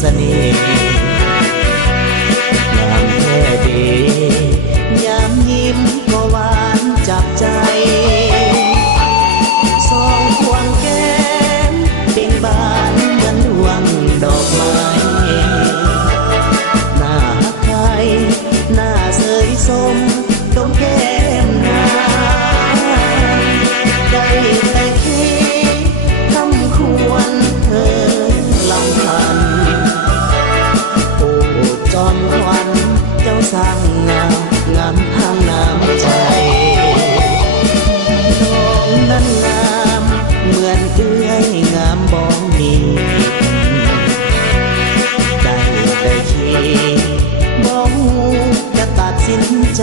เสน่ห์งามแท้ดียามยิ้มก็หวานจับใจสองควงแก้มเบ่งบานเหมือนดวงดอกไม้หน้าไทยหน้าเสยสมตรงแก้มนาได้แต่คิดคำควรเธอลำพันโอ้จอมขวัญเจ้าสร้างงามงามทางน้ำใจน้องนั้นงามเหมือนเอื้อยงามบ้องมีได้แต่คิดบ้องจะตัดสินใจ